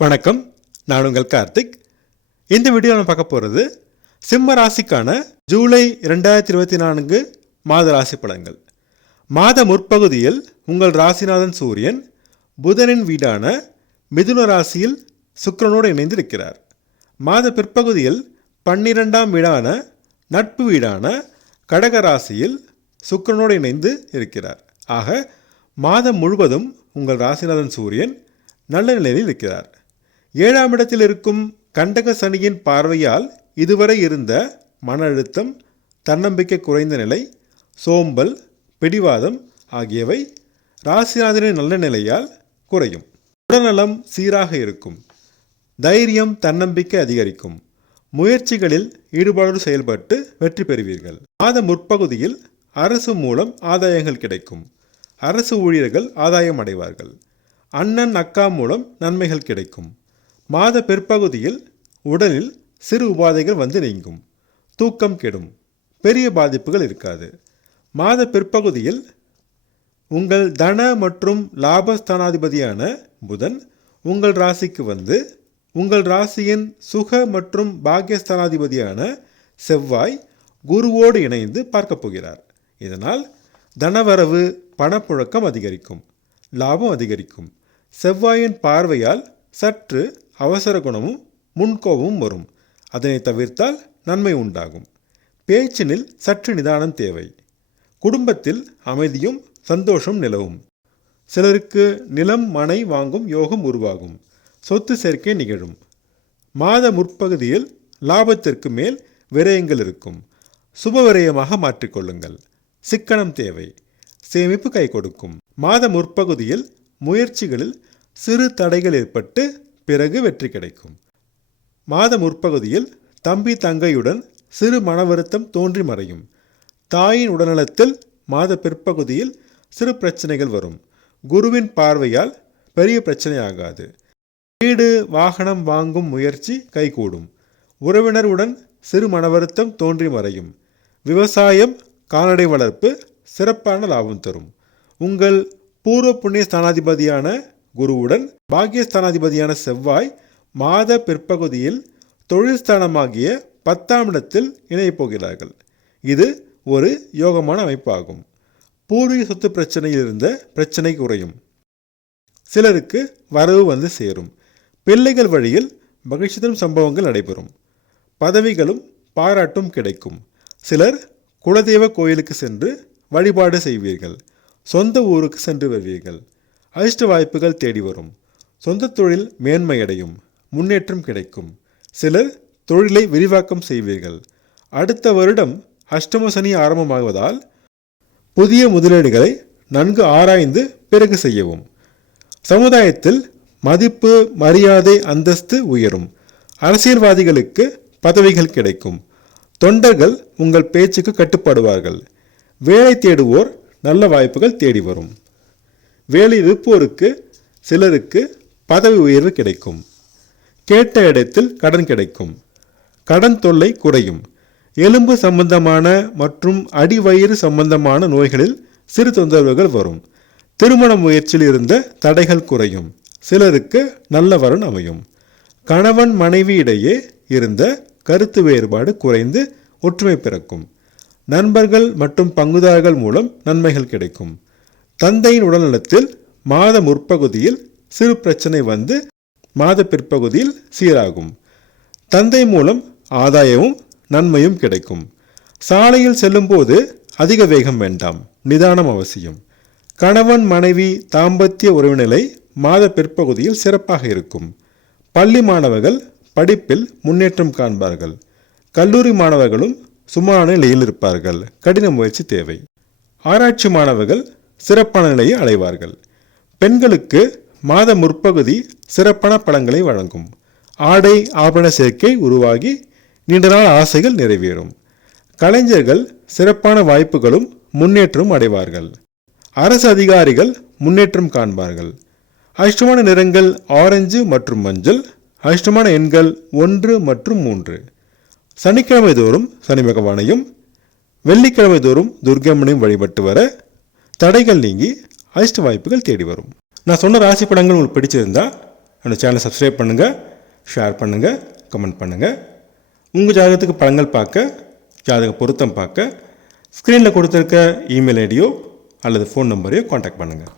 வணக்கம், நான் உங்கள் கார்த்திக். இந்த வீடியோ நம்ம பார்க்க போகிறது சிம்ம ராசிக்கான ஜூலை 2024 மாத ராசி பலன்கள். மாத முற்பகுதியில் உங்கள் ராசிநாதன் சூரியன் புதனின் வீடான மிதுன ராசியில் சுக்கிரனோடு இணைந்து இருக்கிறார். மாத பிற்பகுதியில் 12ஆம் வீடான நட்பு வீடான கடக ராசியில் சுக்கிரனோடு இணைந்து இருக்கிறார். ஆக மாதம் முழுவதும் உங்கள் ராசிநாதன் சூரியன் நல்ல நிலையில் இருக்கிறார். 7ஆம் இடத்தில் இருக்கும் கண்டக சனியின் பார்வையால் இதுவரை இருந்த மன அழுத்தம், தன்னம்பிக்கை குறைந்த நிலை, சோம்பல், பிடிவாதம் ஆகியவை ராசிநாதனின் நல்ல நிலையால் குறையும். உடல்நலம் சீராக இருக்கும். தைரியம், தன்னம்பிக்கை அதிகரிக்கும். முயற்சிகளில் ஈடுபாடு செயல்பட்டு வெற்றி பெறுவீர்கள். மாத முற்பகுதியில் அரசு மூலம் ஆதாயங்கள் கிடைக்கும். அரசு ஊழியர்கள் ஆதாயம் அடைவார்கள். அண்ணன் அக்கா மூலம் நன்மைகள் கிடைக்கும். மாத பிற்பகுதியில் உடலில் சிறு உபாதைகள் வந்து நீங்கும். தூக்கம் கெடும். பெரிய பாதிப்புகள் இருக்காது. மாத பிற்பகுதியில் உங்கள் தன மற்றும் லாபஸ்தானாதிபதியான புதன் உங்கள் ராசிக்கு வந்து உங்கள் ராசியின் சுக மற்றும் பாக்கியஸ்தானாதிபதியான செவ்வாய் குருவோடு இணைந்து பார்க்கப் போகிறார். இதனால் தனவரவு, பணப்புழக்கம் அதிகரிக்கும். லாபம் அதிகரிக்கும். செவ்வாயின் பார்வையால் சற்று அவசர குணமும் முன்கோபமும் வரும். அதனை தவிர்த்தால் நன்மை உண்டாகும். பேச்சினில் சற்று நிதானம் தேவை. குடும்பத்தில் அமைதியும் சந்தோஷம் நிலவும். சிலருக்கு நிலம், மனை வாங்கும் யோகம் உருவாகும். சொத்து சேர்க்கை நிகழும். மாத முற்பகுதியில் லாபத்திற்கு மேல் விரயங்கள் இருக்கும். சுப விரயமாக மாற்றிக்கொள்ளுங்கள். சிக்கனம் தேவை. சேமிப்பு கை கொடுக்கும். மாத முற்பகுதியில் முயற்சிகளில் சிறு தடைகள் ஏற்பட்டு பிறகு வெற்றி கிடைக்கும். மாத முற்பகுதியில் தம்பி தங்கையுடன் சிறு மன வருத்தம் தோன்றி மறையும். தாயின் உடல்நலத்தில் மாத பிற்பகுதியில் சிறு பிரச்சனைகள் வரும். குருவின் பார்வையால் பெரிய பிரச்சனை ஆகாது. வீடு, வாகனம் வாங்கும் முயற்சி கைகூடும். உறவினருடன் சிறு மன வருத்தம் தோன்றி மறையும். விவசாயம், கால்நடை வளர்ப்பு சிறப்பான லாபம் தரும். உங்கள் பூர்வ புண்ணிய ஸ்தானாதிபதியான குருவுடன் பாக்கியஸ்தானாதிபதியான செவ்வாய் மாத பிற்பகுதியில் தொழில் ஸ்தானமாகிய 10ஆம் இடத்தில் இணையப் போகிறார்கள். இது ஒரு யோகமான அமைப்பாகும். பூர்வீக சொத்து பிரச்சனையில் இருந்த பிரச்சனை குறையும். சிலருக்கு வரவு வந்து சேரும். பிள்ளைகள் வழியில் மகிழ்ச்சி தரும் சம்பவங்கள் நடைபெறும். பதவிகளும் பாராட்டும் கிடைக்கும். சிலர் குலதெய்வ கோயிலுக்கு சென்று வழிபாடு செய்வீர்கள். சொந்த ஊருக்கு சென்று வருவீர்கள். அதிர்ஷ்ட வாய்ப்புகள் தேடி வரும். சொந்த தொழில் மேன்மையடையும். முன்னேற்றம் கிடைக்கும். சிலர் தொழிலை விரிவாக்கம் செய்வீர்கள். அடுத்த வருடம் அஷ்டம சனி ஆரம்பமாகுவதால் புதிய முதலீடுகளை நன்கு ஆராய்ந்து பிறகு செய்யவும். சமுதாயத்தில் மதிப்பு, மரியாதை, அந்தஸ்து உயரும். அரசியல்வாதிகளுக்கு பதவிகள் கிடைக்கும். தொண்டர்கள் உங்கள் பேச்சுக்கு கட்டுப்படுவார்கள். வேலை தேடுவோர் நல்ல வாய்ப்புகள் தேடி வரும். வேலை இருப்போருக்கு சிலருக்கு பதவி உயர்வு கிடைக்கும். கேட்ட இடத்தில் கடன் கிடைக்கும். கடன் தொல்லை குறையும். எலும்பு சம்பந்தமான மற்றும் அடிவயிறு சம்பந்தமான நோய்களில் சிறு தொந்தரவுகள் வரும். திருமண முயற்சியில் இருந்த தடைகள் குறையும். சிலருக்கு நல்ல வரன் அமையும். கணவன் மனைவி இடையே இருந்த கருத்து வேறுபாடு குறைந்து ஒற்றுமை பிறக்கும். நண்பர்கள் மற்றும் பங்குதாரர்கள் மூலம் நன்மைகள் கிடைக்கும். தந்தையின் உடல்நலத்தில் மாத முற்பகுதியில் சிறு பிரச்சனை வந்து மாத பிற்பகுதியில் சீராகும். தந்தை மூலம் ஆதாயமும் நன்மையும் கிடைக்கும். சாலையில் செல்லும்போது அதிக வேகம் வேண்டாம். நிதானம் அவசியம். கணவன் மனைவி தாம்பத்திய உறவுநிலை மாத பிற்பகுதியில் சிறப்பாக இருக்கும். பள்ளி மாணவர்கள் படிப்பில் முன்னேற்றம் காண்பார்கள். கல்லூரி மாணவர்களும் சுமாரான நிலையில் இருப்பார்கள். கடின முயற்சி தேவை. ஆராய்ச்சி மாணவர்கள் சிறப்பான நிலையை அடைவார்கள். பெண்களுக்கு மாத முற்பகுதி சிறப்பான பலன்களை வழங்கும். ஆடை ஆபரண சேர்க்கை உருவாகி நீண்ட நாள் ஆசைகள் நிறைவேறும். கலைஞர்கள் சிறப்பான வாய்ப்புகளும் முன்னேற்றமும் அடைவார்கள். அரசு அதிகாரிகள் முன்னேற்றம் காண்பார்கள். அதிர்ஷ்டமான நிறங்கள் ஆரஞ்சு மற்றும் மஞ்சள். அதிர்ஷ்டமான எண்கள் 1 மற்றும் 3. சனிக்கிழமை தோறும் சனி பகவானையும் வெள்ளிக்கிழமை தோறும் துர்க்கம்மனையும் வழிபட்டு வர தடைகள் நீங்கி அதிர்ஷ்ட வாய்ப்புகள் தேடி வரும். நான் சொன்ன ராசி படங்கள் உங்களுக்கு பிடிச்சிருந்தா என்னோடய சேனலை சப்ஸ்கிரைப் பண்ணுங்கள், ஷேர் பண்ணுங்கள், கமெண்ட் பண்ணுங்கள். உங்கள் ஜாதகத்துக்கு பலன்கள் பார்க்க, ஜாதக பொருத்தம் பார்க்க ஸ்க்ரீனில் கொடுத்துருக்க இமெயில் ஐடியோ அல்லது ஃபோன் நம்பரையோ காண்டாக்ட் பண்ணுங்கள்.